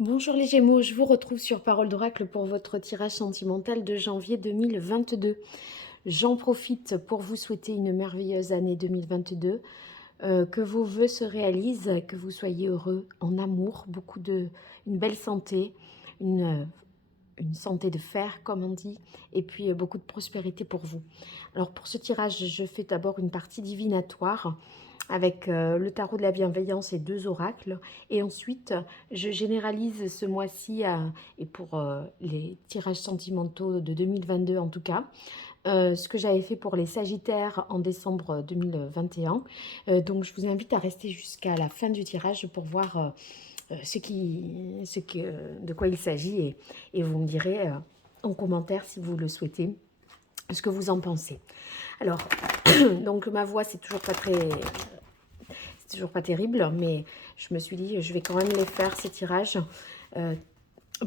Bonjour les Gémeaux, je vous retrouve sur Parole d'Oracle pour votre tirage sentimental de janvier 2022. J'en profite pour vous souhaiter une merveilleuse année 2022, que vos vœux se réalisent, que vous soyez heureux en amour, une belle santé, une, une santé de fer comme on dit, et puis beaucoup de prospérité pour vous. Alors pour ce tirage, je fais d'abord une partie divinatoire avec le tarot de la bienveillance et 2 oracles. Et ensuite, je généralise ce mois-ci, et pour les tirages sentimentaux de 2022 en tout cas, ce que j'avais fait pour les Sagittaires en décembre 2021. Donc je vous invite à rester jusqu'à la fin du tirage pour voir de quoi il s'agit. Et vous me direz en commentaire si vous le souhaitez ce que vous en pensez. Alors, donc ma voix, c'est toujours pas terrible, mais je me suis dit, je vais quand même les faire, ces tirages, euh,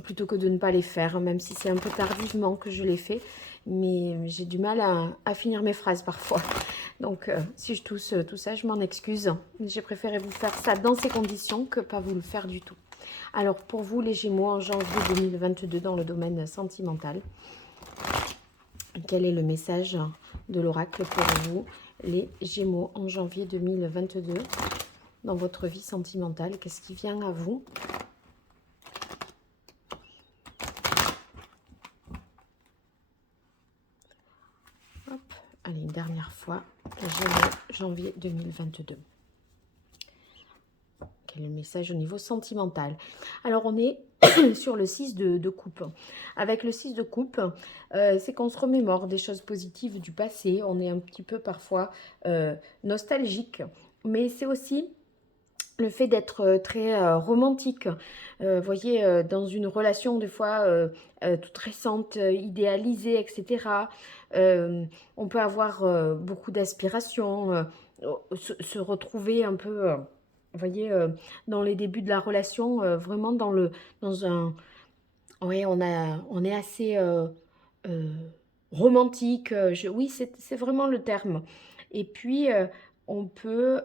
plutôt que de ne pas les faire, même si c'est un peu tardivement que je les fais, mais j'ai du mal à finir mes phrases parfois. Donc, si je tousse tout ça, je m'en excuse. J'ai préféré vous faire ça dans ces conditions que pas vous le faire du tout. Alors, pour vous, les Gémeaux, en janvier 2022, dans le domaine sentimental, quel est le message de l'oracle pour vous, les Gémeaux, en janvier 2022 dans votre vie sentimentale? Qu'est-ce qui vient à vous? Hop, allez, une dernière fois. Gémeaux, janvier 2022. Quel est le message au niveau sentimental? Alors, on est sur le 6 de coupe. Avec le 6 de coupe, c'est qu'on se remémore des choses positives du passé. On est un petit peu parfois nostalgique. Mais c'est aussi le fait d'être très romantique. Voyez, dans une relation des fois toute récente, idéalisée, etc. On peut avoir beaucoup d'aspirations, se retrouver un peu, vous voyez, dans les débuts de la relation, vraiment dans un, ouais, on est assez euh, romantique. Oui, c'est vraiment le terme. Et puis, on peut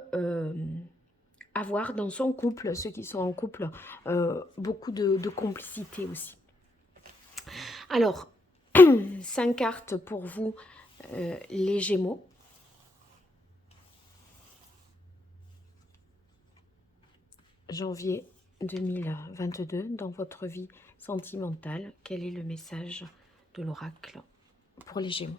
avoir dans son couple, ceux qui sont en couple, beaucoup de complicité aussi. Alors, 5 cartes pour vous, les Gémeaux. Janvier 2022, dans votre vie sentimentale, quel est le message de l'oracle pour les Gémeaux?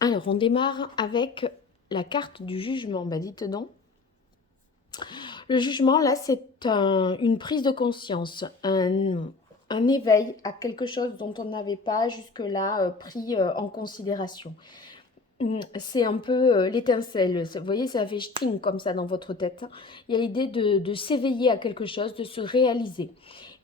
Alors, on démarre avec la carte du jugement. Bah, dites donc. Le jugement, là, c'est une prise de conscience, un éveil à quelque chose dont on n'avait pas jusque-là pris en considération. C'est un peu l'étincelle. Vous voyez, ça fait ch'ting comme ça dans votre tête. Il y a l'idée de s'éveiller à quelque chose, de se réaliser.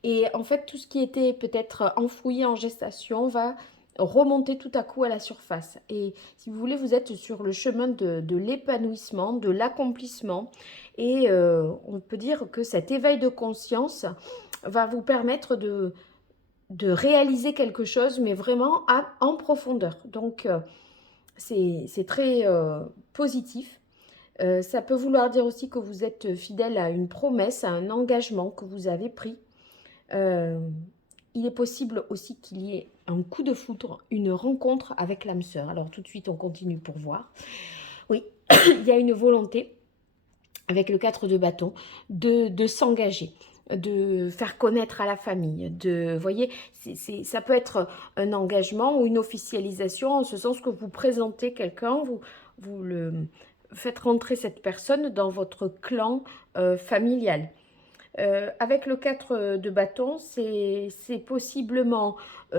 Et en fait, tout ce qui était peut-être enfoui en gestation va remonter tout à coup à la surface. Et si vous voulez, vous êtes sur le chemin de l'épanouissement, de l'accomplissement. Et on peut dire que cet éveil de conscience va vous permettre de réaliser quelque chose, mais vraiment en profondeur. Donc, c'est très positif. Ça peut vouloir dire aussi que vous êtes fidèle à une promesse, à un engagement que vous avez pris. Euh, il est possible aussi qu'il y ait un coup de foudre, une rencontre avec l'âme sœur. Alors tout de suite, on continue pour voir. Oui, il y a une volonté avec le 4 de bâton de s'engager, de faire connaître à la famille. Vous voyez, ça peut être un engagement ou une officialisation en ce sens que vous présentez quelqu'un, vous le faites rentrer cette personne dans votre clan familial. Avec le 4 de bâton, c'est possiblement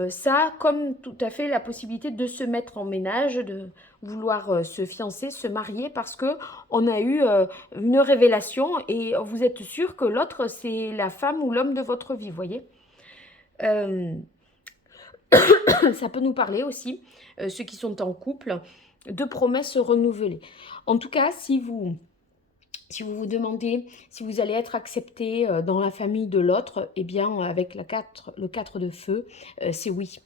ça, comme tout à fait la possibilité de se mettre en ménage, de vouloir se fiancer, se marier, parce que on a eu une révélation et vous êtes sûr que l'autre, c'est la femme ou l'homme de votre vie, vous voyez. Euh, Ça peut nous parler aussi, ceux qui sont en couple, de promesses renouvelées. En tout cas, si vous vous demandez si vous allez être accepté dans la famille de l'autre, eh bien, avec le 4 de feu, c'est oui.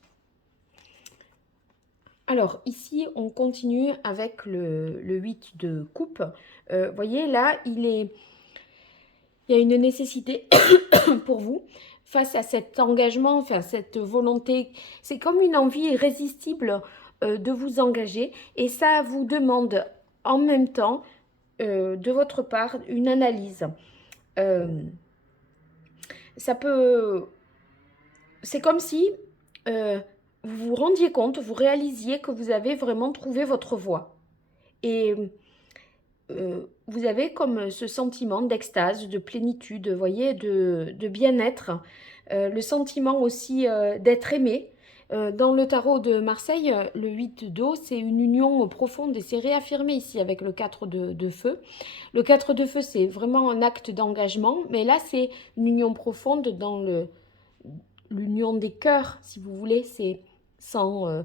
Alors, ici, on continue avec le 8 de coupe. Voyez, là, il y a une nécessité pour vous face à cet engagement, enfin, cette volonté. C'est comme une envie irrésistible de vous engager. Et ça vous demande en même temps, de votre part, une analyse. Euh, ça peut... C'est comme si vous vous rendiez compte, vous réalisiez que vous avez vraiment trouvé votre voie. Et vous avez comme ce sentiment d'extase, de plénitude, vous voyez, de bien-être, le sentiment aussi d'être aimé. Dans le tarot de Marseille, le 8 d'eau, c'est une union profonde et c'est réaffirmé ici avec le 4 de feu. Le 4 de feu, c'est vraiment un acte d'engagement, mais là, c'est une union profonde dans l'union des cœurs, si vous voulez, c'est sans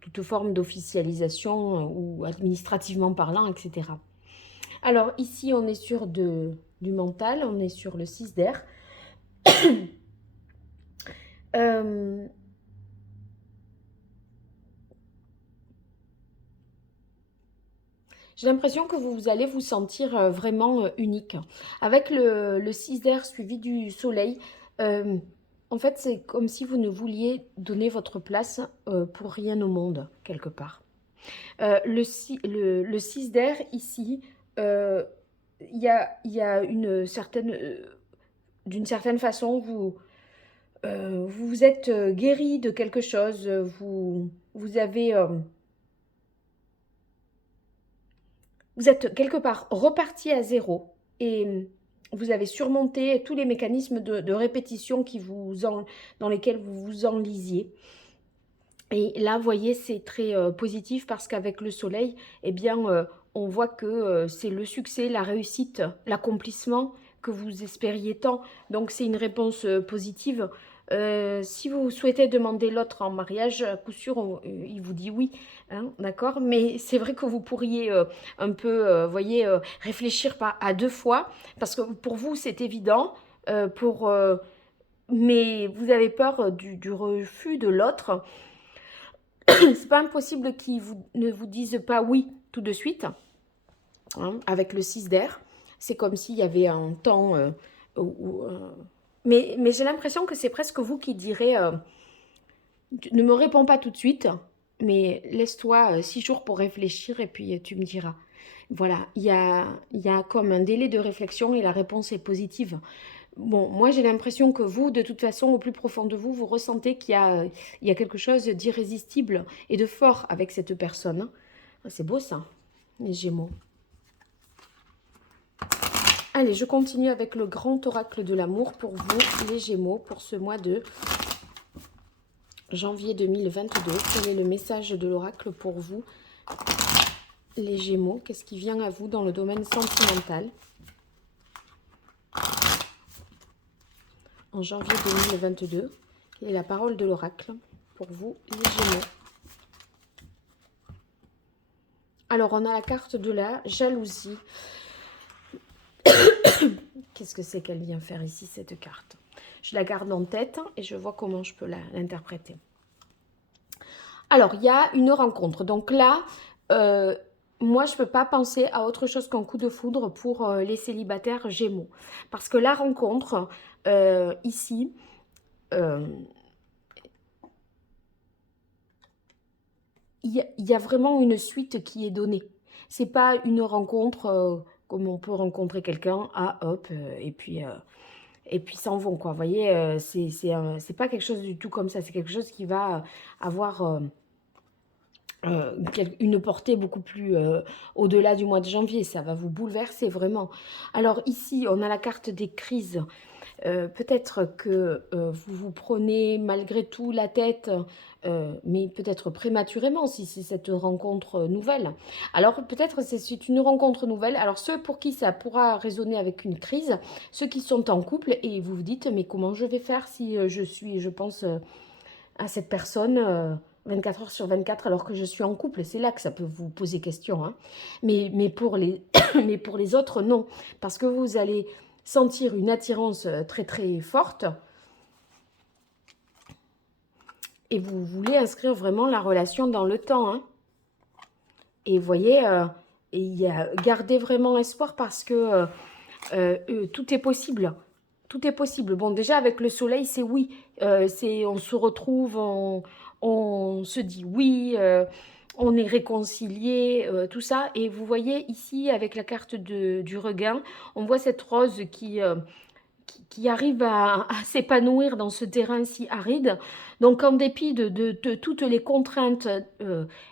toute forme d'officialisation ou administrativement parlant, etc. Alors ici, on est sur du mental, on est sur le 6 d'air. J'ai l'impression que vous allez vous sentir vraiment unique. Avec le 6 d'air suivi du soleil, en fait, c'est comme si vous ne vouliez donner votre place pour rien au monde, quelque part. Le 6 d'air, ici, il y a une certaine... d'une certaine façon, vous vous êtes guéri de quelque chose, vous avez... vous êtes quelque part reparti à zéro et vous avez surmonté tous les mécanismes de répétition dans lesquels vous vous enlisiez. Et là, vous voyez, c'est très positif parce qu'avec le soleil, eh bien, on voit que c'est le succès, la réussite, l'accomplissement que vous espériez tant. Donc, c'est une réponse positive. Si vous souhaitez demander l'autre en mariage, à coup sûr, il vous dit oui, hein, d'accord? Mais c'est vrai que vous pourriez un peu, voyez, réfléchir à deux fois, parce que pour vous, c'est évident, mais vous avez peur du refus de l'autre. C'est pas impossible qu'ils ne vous disent pas oui tout de suite, hein, avec le 6 d'air. C'est comme s'il y avait un temps mais j'ai l'impression que c'est presque vous qui direz ne me réponds pas tout de suite, mais laisse-toi 6 jours pour réfléchir et puis tu me diras. Voilà, il y a comme un délai de réflexion et la réponse est positive. Bon, moi j'ai l'impression que vous, de toute façon, au plus profond de vous, vous ressentez il y a quelque chose d'irrésistible et de fort avec cette personne. C'est beau ça, les Gémeaux. Allez, je continue avec le grand oracle de l'amour pour vous, les Gémeaux, pour ce mois de janvier 2022. Quel est le message de l'oracle pour vous, les Gémeaux? Qu'est-ce qui vient à vous dans le domaine sentimental en janvier 2022? Quelle est la parole de l'oracle pour vous, les Gémeaux? Alors, on a la carte de la jalousie. Qu'est-ce que c'est qu'elle vient faire ici, cette carte? Je la garde en tête et je vois comment je peux l'interpréter. Alors, il y a une rencontre. Donc là, moi, je ne peux pas penser à autre chose qu'un coup de foudre pour les célibataires Gémeaux. Parce que la rencontre, ici, il y a vraiment une suite qui est donnée. C'est pas une rencontre comme on peut rencontrer quelqu'un, hop, et puis s'en vont, quoi. Vous voyez, c'est pas quelque chose du tout comme ça. C'est quelque chose qui va avoir une portée beaucoup plus au-delà du mois de janvier. Ça va vous bouleverser, vraiment. Alors ici, on a la carte des crises. Peut-être que vous vous prenez malgré tout la tête, mais peut-être prématurément si c'est cette rencontre nouvelle. Alors peut-être c'est une rencontre nouvelle. Alors ceux pour qui ça pourra résonner avec une crise, ceux qui sont en couple et vous vous dites mais comment je vais faire si je pense à cette personne 24 heures sur 24 alors que je suis en couple. C'est là que ça peut vous poser question, hein. Mais pour mais pour les autres, non. Parce que vous allez sentir une attirance très très forte et vous voulez inscrire vraiment la relation dans le temps. Hein. Et vous voyez, gardez vraiment espoir parce que tout est possible. Tout est possible. Bon, déjà, avec le soleil, c'est oui. On se retrouve, on se dit oui, on est réconcilié, tout ça. Et vous voyez ici, avec la carte du regain, on voit cette rose qui arrive à s'épanouir dans ce terrain si aride. Donc, en dépit de toutes les contraintes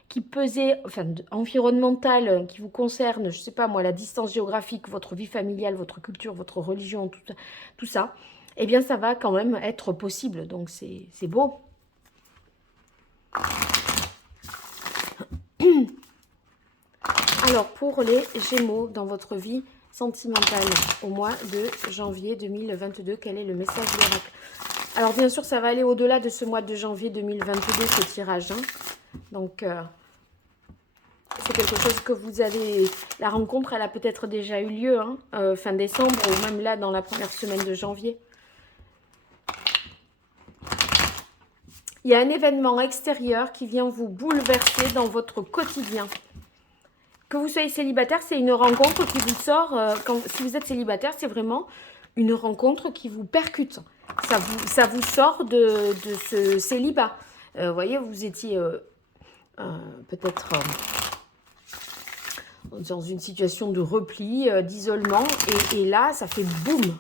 qui pesaient, enfin, environnementales qui vous concernent, je ne sais pas moi, la distance géographique, votre vie familiale, votre culture, votre religion, tout ça, eh bien, ça va quand même être possible. Donc, c'est beau. Alors, pour les Gémeaux, dans votre vie sentimentale, au mois de janvier 2022, quel est le message de l'oracle? Alors, bien sûr, ça va aller au-delà de ce mois de janvier 2022, ce tirage. Hein. Donc, c'est quelque chose que vous avez... La rencontre, elle a peut-être déjà eu lieu, hein, fin décembre, ou même là, dans la première semaine de janvier. Il y a un événement extérieur qui vient vous bouleverser dans votre quotidien. Que vous soyez célibataire, c'est une rencontre qui vous sort. Si vous êtes célibataire, c'est vraiment une rencontre qui vous percute. Ça vous sort de ce célibat. Vous voyez, vous étiez peut-être dans une situation de repli, d'isolement. Et là, ça fait boum.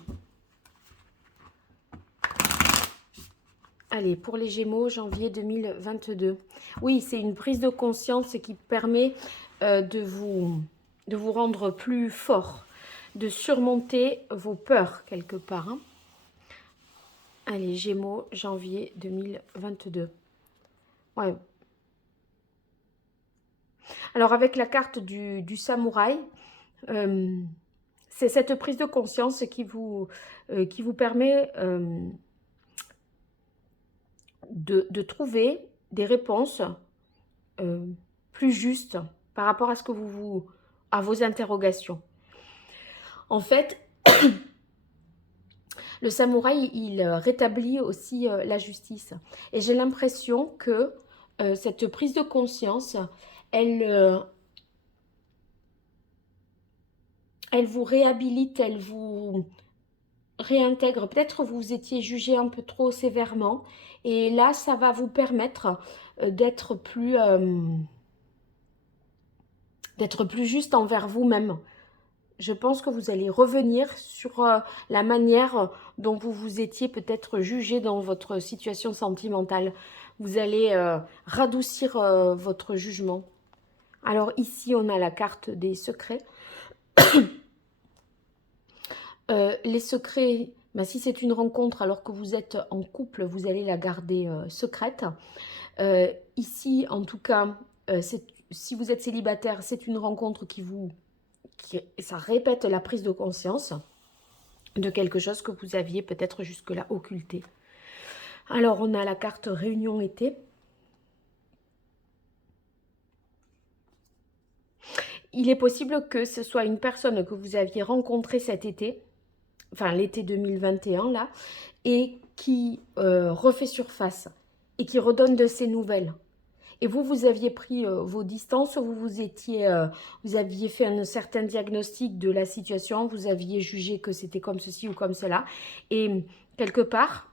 Allez, pour les Gémeaux, janvier 2022. Oui, c'est une prise de conscience qui permet de vous rendre plus fort, de surmonter vos peurs quelque part. Hein. Allez, Gémeaux, janvier 2022. Ouais. Alors, avec la carte du samouraï, c'est cette prise de conscience qui vous permet de trouver des réponses plus justes par rapport à ce que à vos interrogations. En fait, le samouraï, il rétablit aussi la justice. Et j'ai l'impression que cette prise de conscience, elle vous réhabilite, elle vous réintègre. Peut-être vous étiez jugé un peu trop sévèrement. Et là, ça va vous permettre d'être plus juste envers vous-même. Je pense que vous allez revenir sur la manière dont vous vous étiez peut-être jugé dans votre situation sentimentale. Vous allez radoucir votre jugement. Alors ici, on a la carte des secrets. Les secrets, ben, si c'est une rencontre alors que vous êtes en couple, vous allez la garder secrète. Ici, en tout cas, si vous êtes célibataire, c'est une rencontre ça répète la prise de conscience de quelque chose que vous aviez peut-être jusque-là occulté. Alors, on a la carte réunion été. Il est possible que ce soit une personne que vous aviez rencontrée cet été, enfin l'été 2021 là, et qui refait surface et qui redonne de ses nouvelles. Et vous aviez pris vos distances, vous aviez fait un certain diagnostic de la situation, vous aviez jugé que c'était comme ceci ou comme cela. Et quelque part,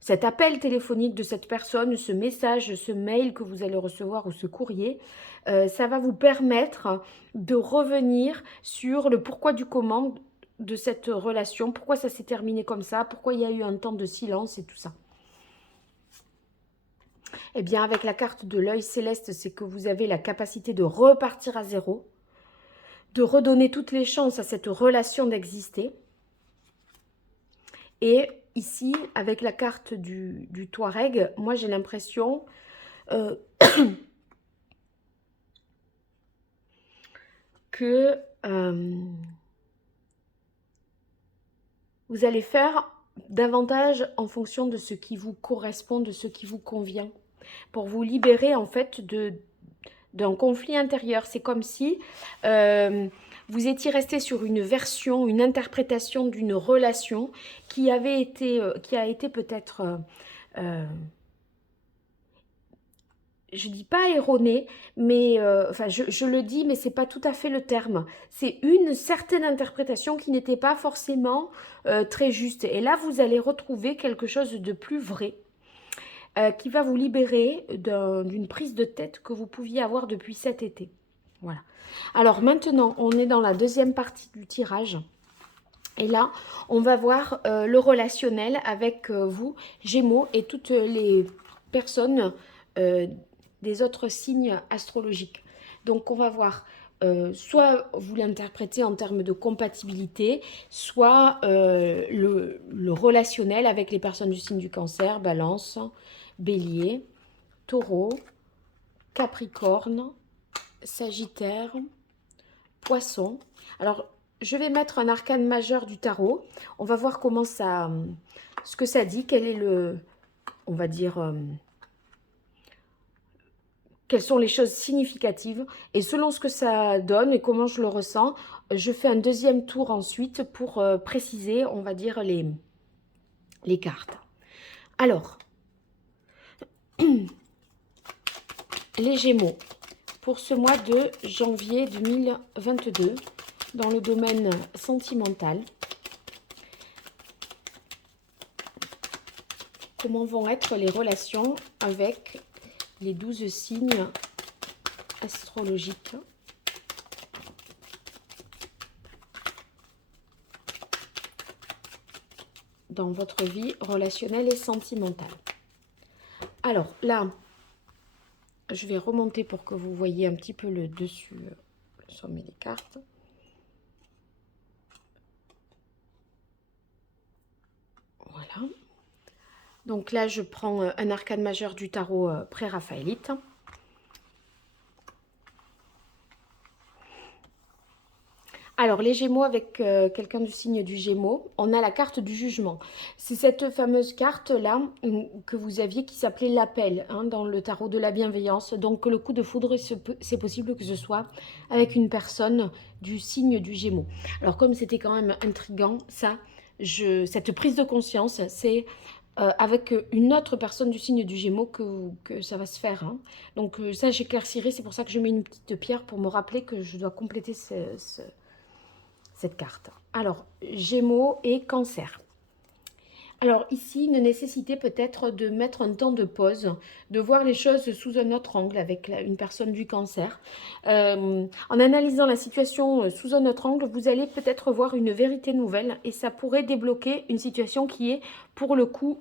cet appel téléphonique de cette personne, ce message, ce mail que vous allez recevoir ou ce courrier, ça va vous permettre de revenir sur le pourquoi du comment de cette relation, pourquoi ça s'est terminé comme ça, pourquoi il y a eu un temps de silence et tout ça. Eh bien, avec la carte de l'œil céleste, c'est que vous avez la capacité de repartir à zéro, de redonner toutes les chances à cette relation d'exister. Et ici, avec la carte du Touareg, moi j'ai l'impression que vous allez faire davantage en fonction de ce qui vous correspond, de ce qui vous convient, pour vous libérer en fait d'un conflit intérieur. C'est comme si vous étiez resté sur une version, une interprétation d'une relation qui a été peut-être, je dis pas erronée, mais enfin je le dis, mais c'est pas tout à fait le terme. C'est une certaine interprétation qui n'était pas forcément très juste. Et là, vous allez retrouver quelque chose de plus vrai, qui va vous libérer d'une prise de tête que vous pouviez avoir depuis cet été. Voilà. Alors maintenant, on est dans la deuxième partie du tirage. Et là, on va voir le relationnel avec vous, Gémeaux, et toutes les personnes des autres signes astrologiques. Donc, on va voir soit vous l'interprétez en termes de compatibilité, soit le relationnel avec les personnes du signe du Cancer, Balance, Bélier, Taureau, Capricorne, Sagittaire, Poisson. Alors, je vais mettre un arcane majeur du tarot. On va voir comment ça, ce que ça dit, quel est le, on va dire, quelles sont les choses significatives. Et selon ce que ça donne et comment je le ressens, je fais un deuxième tour ensuite pour préciser, on va dire, les cartes. Alors, les Gémeaux, pour ce mois de janvier 2022, dans le domaine sentimental, comment vont être les relations avec les 12 signes astrologiques dans votre vie relationnelle et sentimentale. Alors là, je vais remonter pour que vous voyez un petit peu le dessus, le sommet des cartes. Voilà. Donc là, je prends un arcane majeur du tarot pré-raphaélite. Alors, les Gémeaux avec quelqu'un du signe du Gémeaux, on a la carte du jugement. C'est cette fameuse carte-là que vous aviez qui s'appelait l'appel dans le tarot de la bienveillance. Donc, le coup de foudre, c'est possible que ce soit avec une personne du signe du Gémeaux. Alors, comme c'était quand même intriguant, cette prise de conscience, c'est avec une autre personne du signe du Gémeaux que ça va se faire. Donc, ça, j'éclaircirai. C'est pour ça que je mets une petite pierre pour me rappeler que je dois compléter cette carte. Alors, Gémeaux et Cancer. Alors ici, une nécessité peut-être de mettre un temps de pause, de voir les choses sous un autre angle avec une personne du Cancer. En analysant la situation sous un autre angle, vous allez peut-être voir une vérité nouvelle et ça pourrait débloquer une situation qui est pour le coup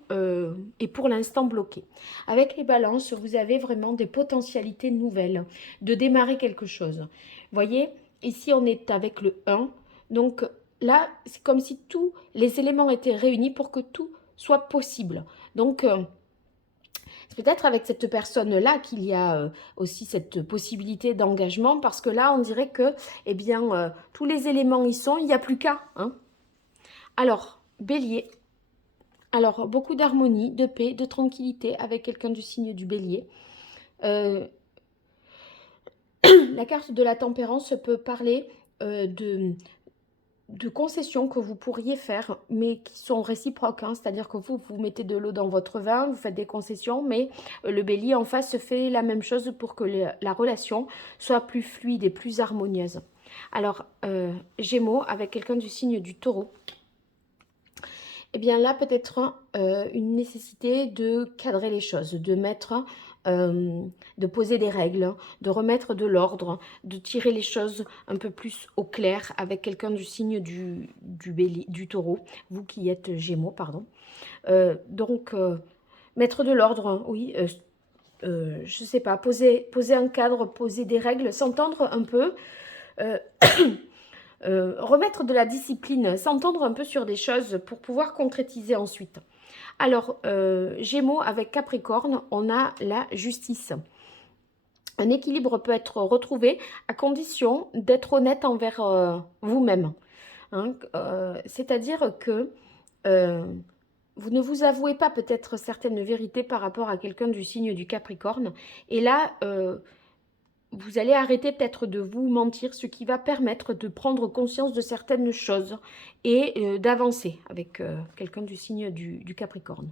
et pour l'instant bloquée. Avec les balances, vous avez vraiment des potentialités nouvelles de démarrer quelque chose. Vous voyez, ici on est avec le 1, donc là, c'est comme si tous les éléments étaient réunis pour que tout soit possible. Donc, c'est peut-être avec cette personne-là qu'il y a aussi cette possibilité d'engagement, parce que là, on dirait que, eh bien, tous les éléments y sont, il n'y a plus qu'à. Alors, Bélier. Alors, beaucoup d'harmonie, de paix, de tranquillité avec quelqu'un du signe du Bélier. La carte de la tempérance peut parler de concessions que vous pourriez faire, mais qui sont réciproques. C'est-à-dire que vous mettez de l'eau dans votre vin, vous faites des concessions, mais le bélier en face fait la même chose pour que la relation soit plus fluide et plus harmonieuse. Alors, Gémeaux, avec quelqu'un du signe du Taureau, eh bien là, peut-être une nécessité de cadrer les choses, de poser des règles, de remettre de l'ordre, de tirer les choses un peu plus au clair avec quelqu'un du signe du Taureau, vous qui êtes Gémeaux, pardon. Donc, mettre de l'ordre, oui, je sais pas, poser un cadre, poser des règles, s'entendre un peu, remettre de la discipline, s'entendre un peu sur des choses pour pouvoir concrétiser ensuite. Alors, Gémeaux avec Capricorne, on a la justice. Un équilibre peut être retrouvé à condition d'être honnête envers vous-même. C'est-à-dire que vous ne vous avouez pas peut-être certaines vérités par rapport à quelqu'un du signe du Capricorne. Et là, vous allez arrêter peut-être de vous mentir, ce qui va permettre de prendre conscience de certaines choses et d'avancer avec quelqu'un du signe du Capricorne.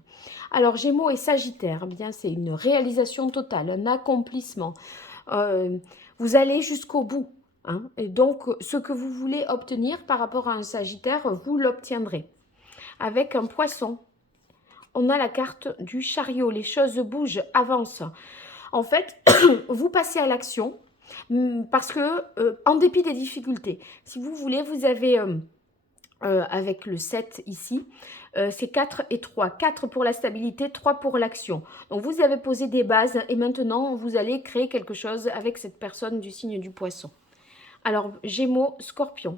Alors, Gémeaux et Sagittaire, eh bien, c'est une réalisation totale, un accomplissement. Vous allez jusqu'au bout. Hein, et donc, ce que vous voulez obtenir par rapport à un Sagittaire, vous l'obtiendrez. Avec un Poisson, on a la carte du chariot. Les choses bougent, avancent. En fait, vous passez à l'action parce que, en dépit des difficultés, si vous voulez, vous avez, avec le 7 ici, c'est 4 et 3. 4 pour la stabilité, 3 pour l'action. Donc, vous avez posé des bases et maintenant, vous allez créer quelque chose avec cette personne du signe du Poisson. Alors, Gémeaux, Scorpion.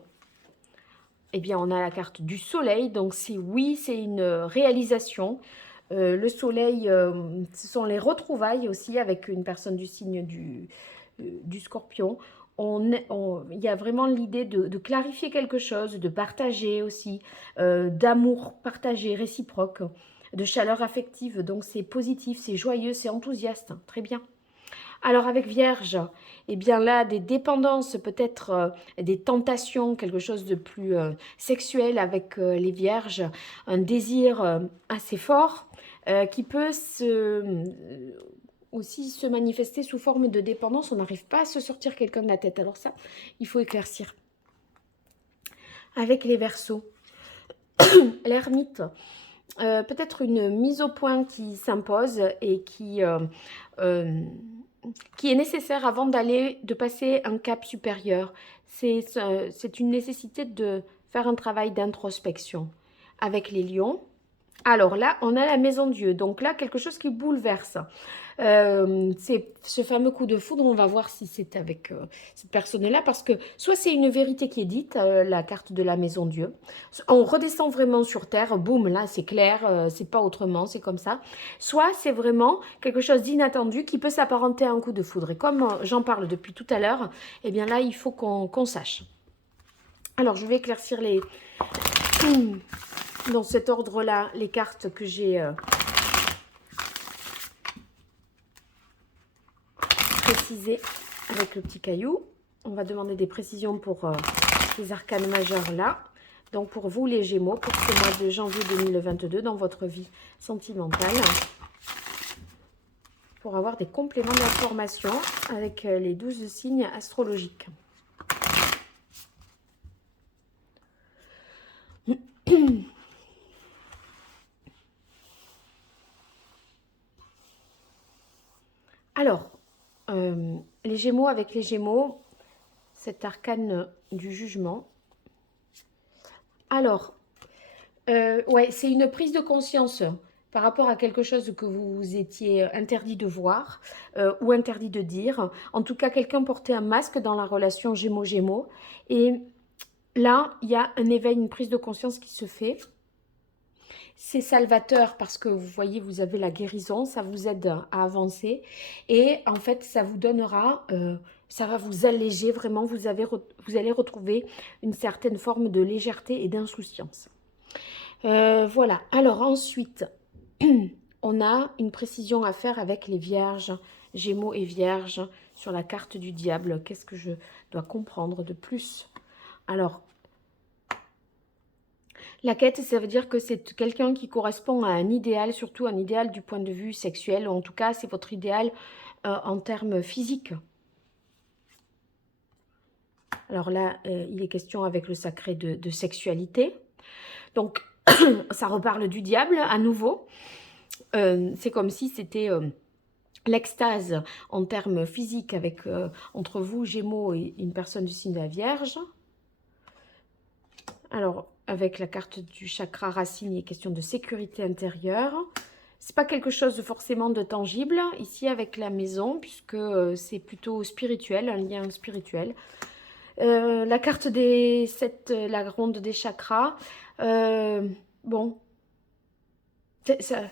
Eh bien, on a la carte du soleil. Donc, c'est oui, c'est une réalisation. Le soleil, ce sont les retrouvailles aussi avec une personne du signe du Scorpion. Il y a vraiment l'idée de clarifier quelque chose, de partager aussi, d'amour partagé, réciproque, de chaleur affective. Donc, c'est positif, c'est joyeux, c'est enthousiaste. Très bien. Alors avec Vierge, eh bien là, des dépendances, peut-être des tentations, quelque chose de plus sexuel avec les Vierges, un désir assez fort qui peut aussi se manifester sous forme de dépendance. On n'arrive pas à se sortir quelqu'un de la tête. Alors ça, il faut éclaircir. Avec les Verseaux, l'ermite, peut-être une mise au point qui s'impose et qui est nécessaire avant de passer un cap supérieur. C'est une nécessité de faire un travail d'introspection. Avec les lions, alors là, on a la maison Dieu. Donc là, quelque chose qui bouleverse. C'est ce fameux coup de foudre, on va voir si c'est avec cette personne-là, parce que soit c'est une vérité qui est dite, la carte de la maison Dieu, on redescend vraiment sur terre, boum, là c'est clair, c'est pas autrement, c'est comme ça. Soit c'est vraiment quelque chose d'inattendu qui peut s'apparenter à un coup de foudre. Et comme j'en parle depuis tout à l'heure, eh bien là, il faut qu'on sache. Alors, je vais éclaircir dans cet ordre-là, les cartes que j'ai précisées avec le petit caillou. On va demander des précisions pour ces arcanes majeurs là. Donc pour vous les Gémeaux, pour ce mois de janvier 2022 dans votre vie sentimentale. Pour avoir des compléments d'information avec les 12 signes astrologiques. Alors, les Gémeaux avec les Gémeaux, cet arcane du jugement. Alors, ouais, c'est une prise de conscience par rapport à quelque chose que vous étiez interdit de voir ou interdit de dire. En tout cas, quelqu'un portait un masque dans la relation Gémeaux-Gémeaux. Et là, il y a un éveil, une prise de conscience qui se fait. C'est salvateur parce que vous voyez, vous avez la guérison, ça vous aide à avancer. Et en fait, ça vous donnera, ça va vous alléger vraiment. Vous allez retrouver une certaine forme de légèreté et d'insouciance. Voilà. Alors ensuite, on a une précision à faire avec les Vierges, Gémeaux et Vierges, sur la carte du diable. Qu'est-ce que je dois comprendre de plus? Alors, la quête, ça veut dire que c'est quelqu'un qui correspond à un idéal, surtout un idéal du point de vue sexuel. En tout cas, c'est votre idéal en termes physiques. Alors là, il est question avec le sacré de sexualité. Donc, ça reparle du diable à nouveau. C'est comme si c'était l'extase en termes physiques avec entre vous, Gémeaux, et une personne du signe de la Vierge. Alors, avec la carte du chakra racine, il est question de sécurité intérieure. C'est pas quelque chose forcément de tangible ici avec la maison, puisque c'est plutôt spirituel, un lien spirituel. La carte la ronde des chakras, bon, c'est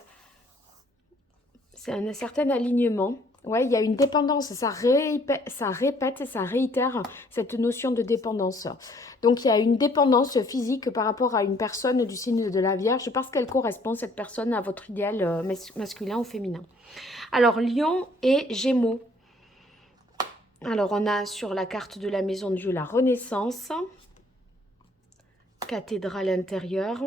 un certain alignement. Ouais, il y a une dépendance, ça répète et ça réitère cette notion de dépendance. Donc, il y a une dépendance physique par rapport à une personne du signe de la Vierge parce qu'elle correspond, cette personne, à votre idéal masculin ou féminin. Alors, Lion et Gémeaux. Alors, on a sur la carte de la Maison de Dieu la Renaissance, cathédrale intérieure.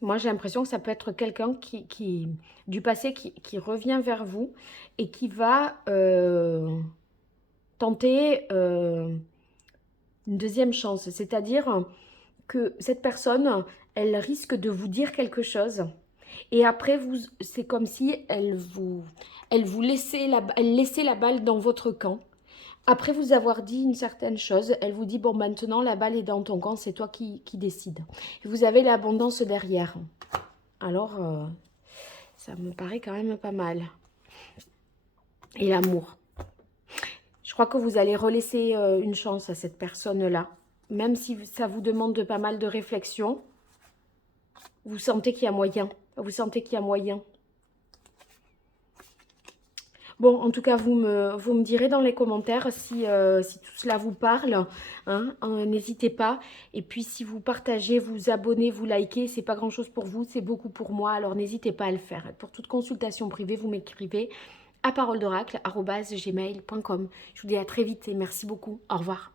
Moi, j'ai l'impression que ça peut être quelqu'un du passé qui revient vers vous et qui va tenter une deuxième chance. C'est-à-dire que cette personne, elle risque de vous dire quelque chose. Et après, c'est comme si elle laissait la balle dans votre camp. Après vous avoir dit une certaine chose, elle vous dit, bon, maintenant, la balle est dans ton camp, c'est toi qui décides. Et vous avez l'abondance derrière. Alors, ça me paraît quand même pas mal. Et l'amour. Je crois que vous allez relaisser une chance à cette personne-là. Même si ça vous demande pas mal de réflexion, vous sentez qu'il y a moyen. Vous sentez qu'il y a moyen. Bon, en tout cas, vous me direz dans les commentaires si tout cela vous parle. Hein, n'hésitez pas. Et puis, si vous partagez, vous abonnez, vous likez, c'est pas grand-chose pour vous, c'est beaucoup pour moi. Alors, n'hésitez pas à le faire. Pour toute consultation privée, vous m'écrivez à paroledoracle@gmail.com. Je vous dis à très vite et merci beaucoup. Au revoir.